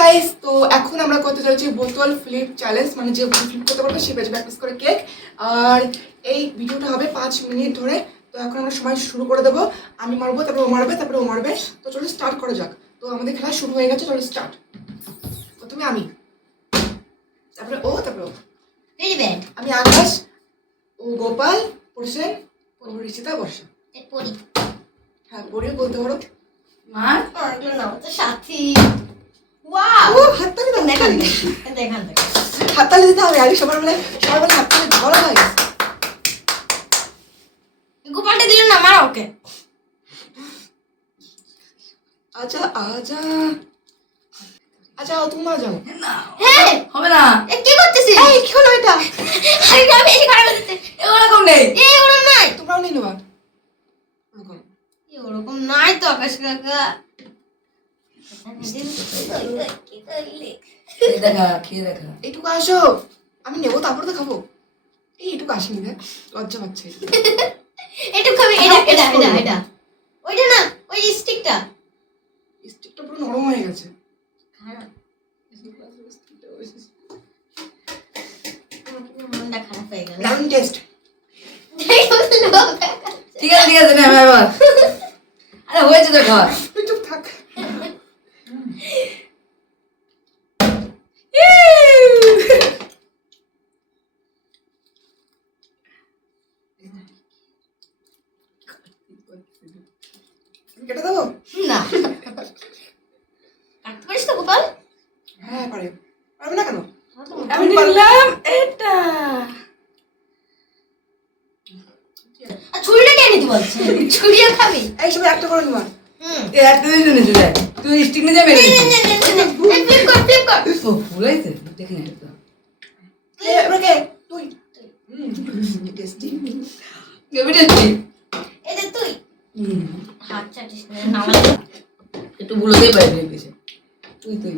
Guys তো এখন আমরা করতে চলেছি বোতল ফ্লিপ চ্যালেঞ্জ মানে যে ফ্লিপ করতে পারবে সে পেয়েছে প্র্যাকটিস করে কেক আর এই ভিডিওটা হবে পাঁচ মিনিট ধরে তো এখন আমরা সময় শুরু করে দেবো। আমি মারবো তারপরে ও মারবে তারপরে ও মারবে। তো চলো স্টার্ট করা যাক। তো আমাদের খেলা শুরু হয়ে গেছে চলো স্টার্ট প্রথমে আমি। তারপরে ও তারপরে ও। আমি আকাশ ও গোপাল ও ঋষিতা বর্ষা। হ্যাঁ পড়িও বলতে পারো। মার আমার নাম তো সাথী। ও হাততালি দাও দেখান দেখান দেখান হাততালি দিতে হবে আগে সবার বেলায় সবার বেলায় হাততালি ধরা হয় গোপালটা দিল না মারা ওকে। আচ্ছা আচ্ছা। তুমি না যাও। না হ্যাঁ! হবে না। এ কি করতেছিস? এই কি হলো এটা? আরে খারাপ হচ্ছে ওরকম নেই। ওরকম নাই। তোমরাও নিয়ে নেবা। এ ওরকম নাই তো আকাশ কাকা। দেখা খেয়ে দেখা। এইটুকু আসো। আমি নেব তারপরে তো খাব। এই এইটুকু আসেনি দেখ লজ্জা পাচ্ছে। একটু খাবি এটা এটা এটা এটা ওইটা না ওই স্টিকটা স্টিকটা পুরো নরম হয়ে গেছে। মনটা খারাপ হয়ে গেল। দারুণ টেস্ট ঠিক আছে ঠিক আছে না। আরে হয়েছে তো খাওয়া চুপ থাক আমি কেটে দেবো? না। কাটতে পারিস তো গোপাল? হ্যাঁ পারে। পারবে না কেন? আমি নিলাম এটা। ছুরিটা কে নিতে বলছে ছুরিও খাবি। এই সবাই একটা করে নেবা তুই স্টিক নিয়ে যাবে? ফ্লিপ কর ফ্লিপ কর। ও ফুলাইছে? দেখি না একটু কে? তুই। টেস্টি টেস্টি এটা তুই। হুম হাত চাটিস না নামালে একটু ভুলোতেই পারি লেগেছে তুই তুই।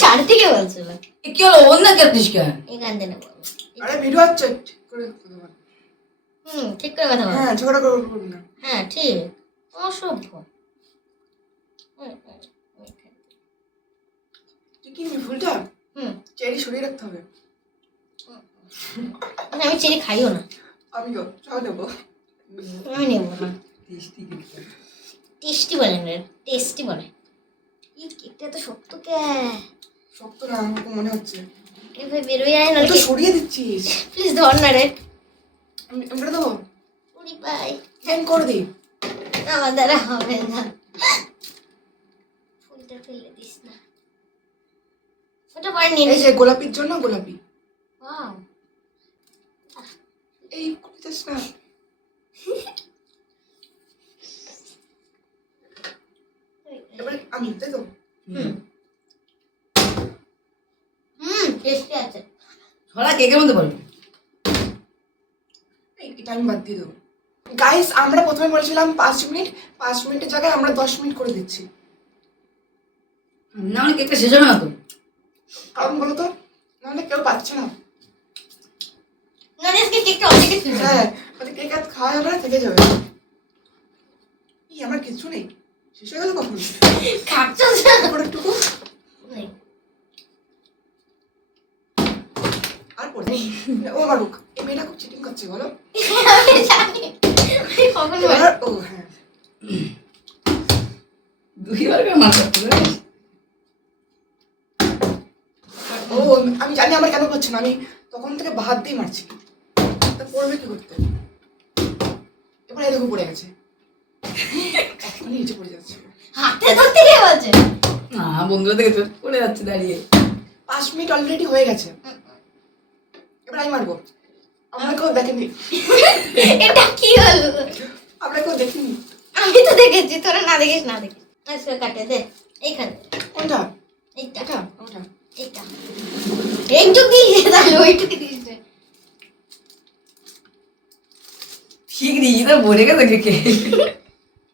চারদিকে বলছিল কি হলো? অন্য কাটিস কেন? এখান থেকে আরে ভিডিও হচ্ছে। করে হুম ঠিক করে কথা বল। হ্যাঁ ঝগড়া করে না। হ্যাঁ ঠিক। অসভ্য। তুই কি ফুলটা হুম। চেরি সরিয়ে রাখতে হবে। না, আমি চেরি খাইও না। আমিও চাও নেব আমি নেব না টেস্টি বলে না টেস্টি বলে। এই কেকটা তো শক্ত কে? শক্ত না আমার মনে হচ্ছে। এভাবে বেরোয় আয় না তো সরিয়ে দিচ্ছিস প্লিজ ধর না রে। আমি আমরা দেবো? উড়ি পাই ফ্যান করে দিই আমার দ্বারা হবে না ফুলটা ফেলে দিস না। ওটা পরে নিয়ে এই যে গোলাপির জন্য গোলাপি। এই করিস না। এবারে আমি তাই তো। হুম। হুম টেস্টি আছে। ছড়া কেকের মধ্যে এই- এটা আমি বাদ দিয়ে দেবো। গাইস আমরা প্রথমে বলেছিলাম পাঁচ মিনিট পাঁচ মিনিটের জায়গায় আমরা দশ মিনিট করে দিচ্ছি। না মানে কেকটা শেষ হবে না তো? কারণ বলো তো নাহলে কেউ পাচ্ছে না। না আজকে কেকটা অনেকে হ্যাঁ মানে কেক আর খাওয়া যাবে না থেকে যাবে। আমার কিছু নেই। শেষ হয়ে গেল কখন? খাচ্ছ? তারপর একটুকু আর পরে ও মারুক এই মেয়েটা খুব চিটিং করছে বলো। আমি জানি। ও হ্যাঁ। ও আমি জানি আমার কেন করছে না আমি তখন থেকে বাহাত দিয়ে মারছি। পড়বে কি করতে? এবার এই দেখো পড়ে গেছে। নিচে পড়ে যাচ্ছে। হাতে ধরতে কে বলছে। না বন্ধুরা দেখে তো পড়ে যাচ্ছে দাঁড়িয়ে। পাঁচ মিনিট অলরেডি হয়ে গেছে। এবার আমি মারবো। আমরা কেউ দেখেনি। এটা কি হলো? আমরা কেউ দেখিনি। আমি তো দেখেছি তোরা না দেখিস না দেখিস। আজকে কাটে দে এইখানে। কোনটা? এইটা। এইটা। এইটুকু দিয়ে তাহলে ওইটুকু দিস ঠিক দিই তো ভরে গেছে কেকে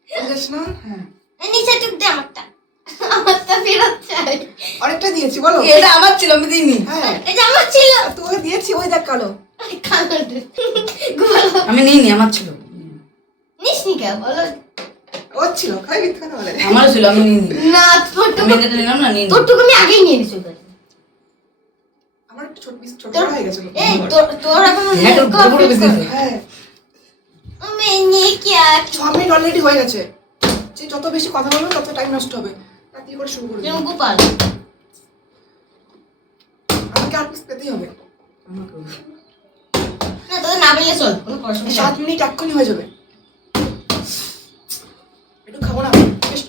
বুঝেছ না? হ্যাঁ। নিচে টুক দে আমারটা। আমারটা ফেরত চাই। অনেকটা দিয়ে দিয়েছি বলো। এটা আমার ছিল আমি দিইনি। হ্যাঁ। এটা আমার ছিল। তোকে দিয়েছি ওই দেখ কালো। আমি নিই আমার ছিল। নিসনি কে বলো। হ্যাঁ। মিনিট অলরেডি হয়ে গেছে। যে যত বেশি কথা বলব তত টাইম নষ্ট হবে। রাত্রি করে শুরু করবে? গোপাল। আমাকে আর পিস পেতেই হবে। আমাকে না তোদের চল। কোনো পড়াশোনা সাত মিনিট এক্ষুনি হয়ে যাবে। একটু খাব না?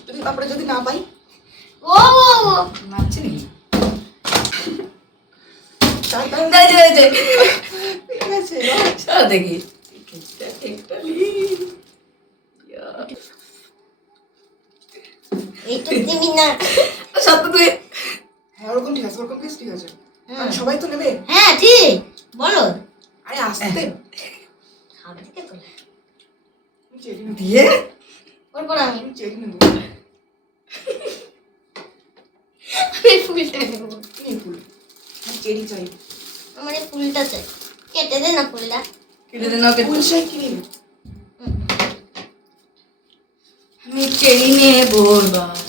যদি তারপরে যদি না পাই? ও ও নাকি? দেখি। না। সত্য তুই। হ্যাঁ ওরকম ঠিক আছে ওরকম ঠিক আছে। সবাই তো নেবে? হ্যাঁ ঠিক। বলো। আরে আসতে। থেকে তো আমি দিয়ে? ওরপর আমি। আমি আমি ফুলটা নেব। ফুল? চেরি চাই। আমার এই ফুলটা চাই। কেটে দে না ফুলটা। কেটে দিন ওকে ফুল চাই কি আমি চেরি নেব।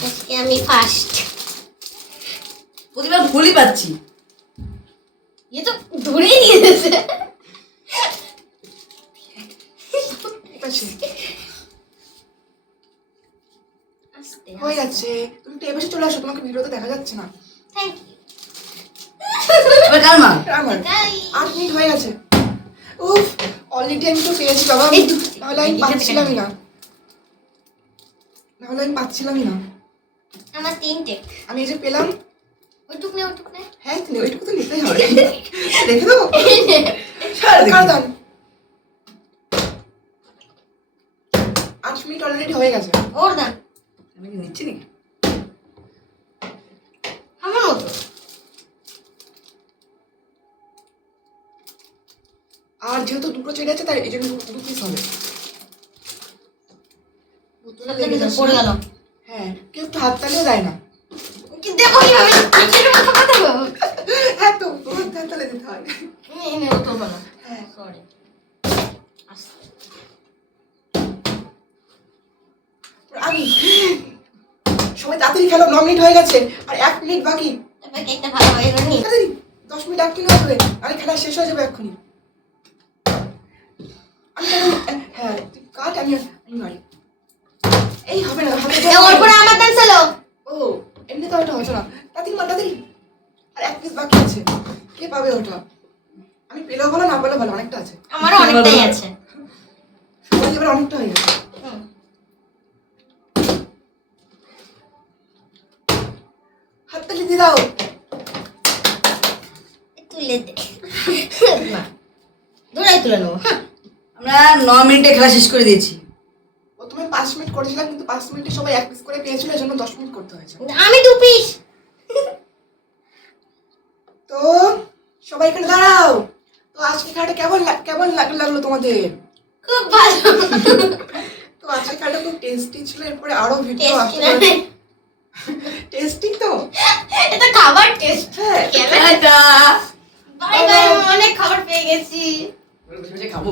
আজকে আমি ফার্স্ট প্রতিবার ভুলই পাচ্ছি। এ তো ধরেই নিয়ে গেছে হয়ে যাচ্ছে। তুমি তো এবার চলে আসো তোমাকে ভিডিওতে দেখা যাচ্ছে না। থ্যাংক ইউ এবার কার মা? আট মিনিট হয়ে গেছে। উফ অলরেডি আমি তো পেয়েছি বাবা। নাহলে আমি পাচ্ছিলামই না। নাহলে আমি পাচ্ছিলামই না। আমার তিনটে। আমি এই যে পেলাম। ওইটুক নে ওইটুক নে। হ্যাঁ তুমি ওইটুকু তো নিতেই হবে। রেখে দেবো। ছাড় দেখি। কার দান আট মিনিট অলরেডি হয়ে গেছে। ওর দান আমি কি নিচ্ছি নাকি? আমার মতো। আর যেহেতু দুটো চেড়ে আছে তাই এই জন্য দু- পিস হবে। পড়ে গেল হ্যাঁ কেউ একটু হাত তালিও দেয় না। দেখো হ্যাঁ তো তোমার হাত তালে দিতে হয়। তো হ্যাঁ। সরি আমি সবাই তাড়াতাড়ি খেলো ন মিনিট হয়ে গেছে আর এক মিনিট বাকি। কেকটা ভালো হয়ে গেল দশ মিনিট এক মিনিট হবে? আর খেলা শেষ হয়ে যাবে এক্ষুনি। হ্যাঁ কাট আমি আমি মারি। এই হবে না হাতে ওর পরে আমার দান ও এমনি তো ওটা হচ্ছে না। তাড়াতাড়ি মার তাড়াতাড়ি। আর এক পিস বাকি আছে। কে পাবে ওটা? আমি পেলেও ভালো না পেলেও ভালো অনেকটা আছে। আমারও অনেকটাই আছে। সবাই এবার অনেকটা হয়ে গেছে। হাততালি দিয়ে দাও। তুলে দে। না দৌড়াই তুলে নেব হ্যাঁ। আমরা ন মিনিটে খেলা শেষ করে দিয়েছি। প্রথমে পাঁচ মিনিট করেছিলাম কিন্তু পাঁচ মিনিটে সবাই এক পিস করে পেয়েছিল এই জন্য দশ মিনিট করতে হয়েছে। আমি দু পিস তো সবাই এখানে দাঁড়াও। তো আজকে খেলাটা কেমন লাগ- কেমন লাগ- লাগল তোমাদের? খুব ভালো। তো আজকে খেলাটা খুব টেস্টি ছিল এরপরে আরও ভিডিও টেস্টি আসতে না পারে। টেস্টি তো। এটা খাবার টেস্ট কেমন? বাই বাই অনেক খাবার পেয়ে গেছি। খাব।